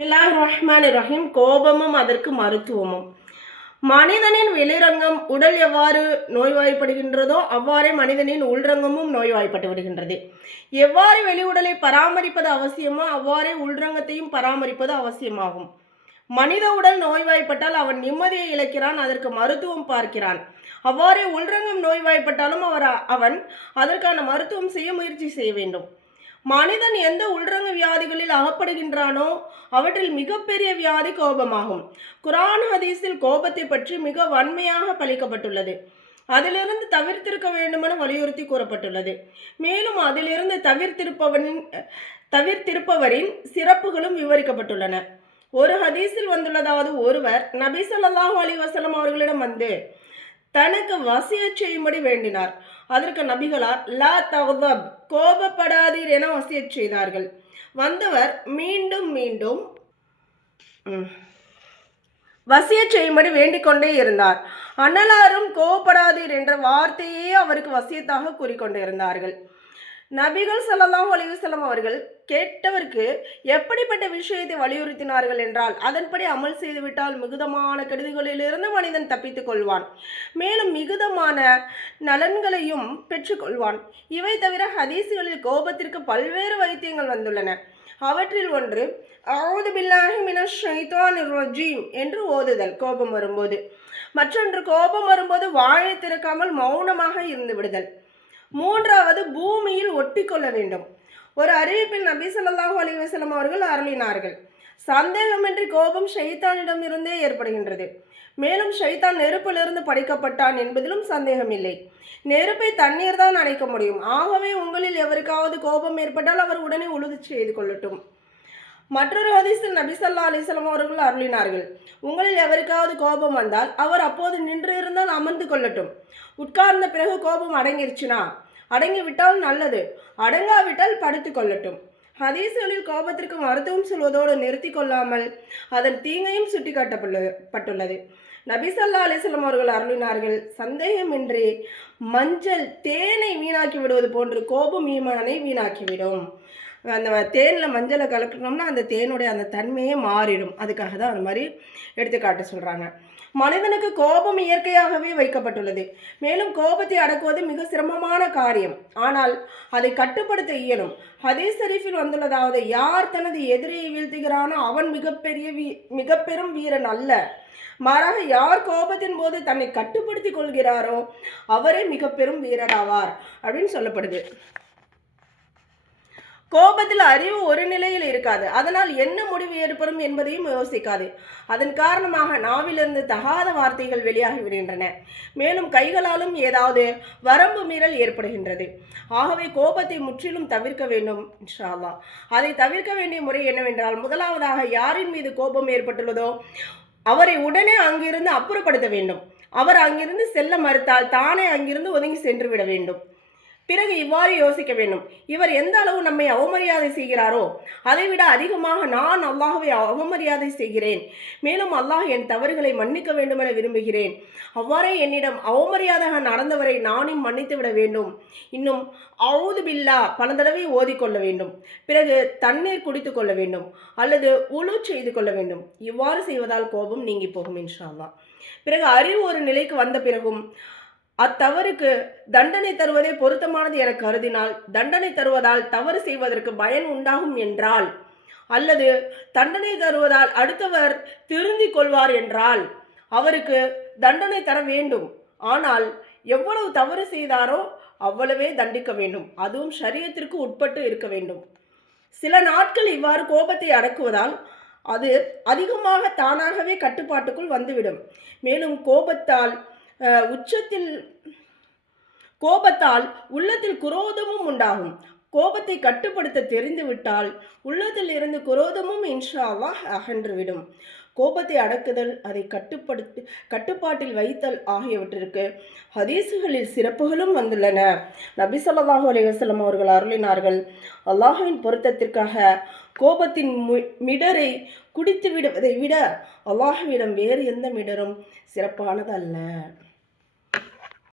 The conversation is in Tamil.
பிஸ்மில்லாஹிர் கோபமும் அதற்கு மருத்துவமும். மனிதனின் வெளிரங்கம் உடல் எவ்வாறு நோய்வாய்ப்படுகின்றதோ அவ்வாறே மனிதனின் உள்ரங்கமும் நோய்வாய்ப்பட்டு விடுகின்றது. எவ்வாறு வெளி உடலை பராமரிப்பது அவசியமோ அவ்வாறே உள்ரங்கத்தையும் பராமரிப்பது அவசியமாகும். மனித உடல் நோய்வாய்ப்பட்டால் அவன் நிம்மதியை இழக்கிறான், அதற்கு மருத்துவம் பார்க்கிறான். அவ்வாறே உள்ரங்கம் நோய்வாய்ப்பட்டாலும் அவன் அதற்கான மருத்துவம் செய்ய முயற்சி செய்ய வேண்டும். மனிதன் எந்த உள்ரங்க வியாதிகளில் அகப்படுகின்றானோ அவற்றில் மிகப்பெரிய வியாதி கோபமாகும். குரான் ஹதீஸில் கோபத்தை பற்றி மிக வன்மையாக பழிக்கப்பட்டுள்ளது. அதிலிருந்து தவிர்த்திருக்க வேண்டுமென வலியுறுத்தி கூறப்பட்டுள்ளது. மேலும் அதிலிருந்து தவிர்த்திருப்பவரின் சிறப்புகளும் விவரிக்கப்பட்டுள்ளன. ஒரு ஹதீஸில் வந்துள்ளதாவது, ஒருவர் நபி ஸல்லல்லாஹு அலைஹி வஸல்லம் அவர்களிடம் வந்து தனக்கு வசியச் செய்யும்படி வேண்டினார். அதற்கு நபிகளார் லா தக்தப், கோபப்படாதீர் என வசியச் செய்தார்கள். வந்தவர் மீண்டும் மீண்டும் வசியச் செய்யும்படி வேண்டிக் கொண்டே இருந்தார். அன்னலாரும் கோபப்படாதீர் என்ற வார்த்தையே அவருக்கு வசியத்தாக கூறிக்கொண்டே இருந்தார்கள். நபிகள் ஸல்லல்லாஹு அலைஹி வஸல்லம் அவர்கள் கேட்டவருக்கு எப்படிப்பட்ட விஷயத்தை வலியுறுத்தினார்கள் என்றால், அதன்படி அமல் செய்துவிட்டால் மிகுதமான கெடுதிகளிலிருந்து மனிதன் தப்பித்துக் கொள்வான், மேலும் மிகுதமான நலன்களையும் பெற்றுக்கொள்வான். இவை தவிர ஹதீசுகளில் கோபத்திற்கு பல்வேறு வைத்தியங்கள் வந்துள்ளன. அவற்றில் ஒன்று அஊது பில்லாஹி மினஷ் ஷைத்தானிர் ரஜீம் என்று ஓதுதல் கோபம் வரும்போது. மற்றொன்று கோபம் வரும்போது வாயை திறக்காமல் மௌனமாக இருந்து விடுதல். மூன்றாவது பூமியில் ஒட்டி கொள்ள வேண்டும். ஒரு அறிவிப்பில் நபி ஸல்லல்லாஹு அலைஹி வஸல்லம் அவர்கள் அருளினார்கள், சந்தேகமின்றி கோபம் ஷைத்தானிடம் இருந்தே ஏற்படுகின்றது. மேலும் ஷைத்தான் நெருப்பிலிருந்து படைக்கப்பட்டான் என்பதிலும் சந்தேகமில்லை. நெருப்பை தண்ணீர் தான் அணைக்க முடியும். ஆகவே உங்களில் எவருக்காவது கோபம் ஏற்பட்டால் அவர் உடனே உழுது செய்து கொள்ளட்டும். மற்றொரு ஹதீஸில் நபி ஸல்லல்லாஹு அலைஹி வஸல்லம் அவர்கள் அருளினார்கள், உங்களில் எவருக்காவது கோபம் வந்தால் அவர் அப்போது நின்று இருந்தால் அமர்ந்து கொள்ளட்டும். உட்கார்ந்த பிறகு கோபம் அடங்கிருச்சுனா அடங்கிவிட்டால் நல்லது, அடங்காவிட்டால் படுத்து கொள்ளட்டும். ஹதீஸ்களில் கோபத்திற்கு மருத்துவம் சொல்வதோடு நிறுத்தி கொள்ளாமல் அதன் தீங்கையும் சுட்டி காட்டப்பட்டுள்ளது. நபி ஸல்லல்லாஹு அலைஹி வஸல்லம் அவர்கள் அருளினார்கள், சந்தேகமின்றி மஞ்சள் தேனை வீணாக்கி விடுவது போன்று கோபம் ஈமானை வீணாக்கிவிடும். அந்த தேனில் மஞ்சளை கலக்கணும்னா அந்த தேனுடைய அந்த தன்மையே மாறிடும். அதுக்காக தான் அந்த மாதிரி எடுத்துக்காட்ட சொல்கிறாங்க. மனிதனுக்கு கோபம் இயற்கையாகவே வைக்கப்பட்டுள்ளது. மேலும் கோபத்தை அடக்குவது மிக சிரமமான காரியம். ஆனால் அதை கட்டுப்படுத்த இயலும். ஹதீஸ் ஷரீஃபில் வந்துள்ளதாவது, யார் தனது எதிரியை வீழ்த்துகிறானோ அவன் மிக பெரும் வீரன் அல்ல. மாறாக யார் கோபத்தின் போது தன்னை கட்டுப்படுத்தி கொள்கிறாரோ அவரே மிக பெரும் வீரராவார் அப்படின்னு சொல்லப்படுது. கோபத்தில் அறிவு ஒரு நிலையில் இருக்காது. அதனால் என்ன முடிவு ஏற்படும் என்பதையும் யோசிக்காது. அதன் காரணமாக நாவிலிருந்து தகாத வார்த்தைகள் வெளியாகி விடுகின்றன. மேலும் கைகளாலும் ஏதாவது வரம்பு மீறல் ஏற்படுகின்றது. ஆகவே கோபத்தை முற்றிலும் தவிர்க்க வேண்டும் இன்ஷா அல்லாஹ். அதை தவிர்க்க வேண்டிய முறை என்னவென்றால், முதலாவதாக யாரின் மீது கோபம் ஏற்பட்டுள்ளதோ அவரை உடனே அங்கிருந்து அப்புறப்படுத்த வேண்டும். அவர் அங்கிருந்து செல்ல மறுத்தால் தானே அங்கிருந்து ஒதுங்கி சென்று விட வேண்டும். பிறகு இவ்வாறு யோசிக்க வேண்டும், இவர் எந்த அளவு நம்மை அவமரியாதை செய்கிறாரோ அதைவிட அதிகமாக நான் அல்லாஹ்வை அவமரியாதை செய்கிறேன். மேலும் அல்லாஹ் என் தவறுகளை மன்னிக்க வேண்டும் என விரும்புகிறேன். அவ்வாறே என்னிடம் அவமரியாதையாக நடந்தவரை நானும் மன்னித்து விட வேண்டும். இன்னும் அஊது பில்லா பல தடவை ஓதிக்கொள்ள வேண்டும். பிறகு தண்ணீர் குடித்து கொள்ள வேண்டும் அல்லது உழு செய்து கொள்ள வேண்டும். இவ்வாறு செய்வதால் கோபம் நீங்கி போகும் இன்ஷா அல்லாஹ். பிறகு அறிவு ஒரு நிலைக்கு வந்த பிறகும் அத்தவறுக்கு தண்டனை தருவதே பொருத்தமானது என கருதினால், தண்டனை தருவதால் தவறு செய்வதற்கு பயன் உண்டாகும் என்றால், அல்லது தண்டனை தருவதால் அடுத்தவர் திருந்திக் கொள்வார் என்றால் அவருக்கு தண்டனை தர வேண்டும். ஆனால் எவ்வளவு தவறு செய்தாரோ அவ்வளவே தண்டிக்க வேண்டும். அதுவும் ஷரியத்திற்கு உட்பட்டு இருக்க வேண்டும். சில நாட்கள் இவ்வாறு கோபத்தை அடக்குவதால் அது அதிகமாக தானாகவே கட்டுப்பாட்டுக்குள் வந்துவிடும். மேலும் கோபத்தால் உள்ளத்தில் குரோதமும் உண்டாகும். கோபத்தை கட்டுப்படுத்த தெரிந்துவிட்டால் உள்ளத்தில் இருந்து குரோதமும் இன்ஷா அல்லாஹ் அகன்றுவிடும். கோபத்தை அடக்குதல், அதை கட்டுப்பாட்டில் வைத்தல் ஆகியவற்றிற்கு ஹதீசுகளில் சிறப்புகளும் வந்துள்ளன. நபி ஸல்லல்லாஹு அலைஹி வஸல்லம் அவர்கள் அருளினார்கள், அல்லாஹ்வின் பொருத்தத்திற்காக கோபத்தின் மிடரை குடித்து விடுவதை விட அல்லாஹ்விடம் வேறு எந்த மிடரும் சிறப்பானது அல்ல.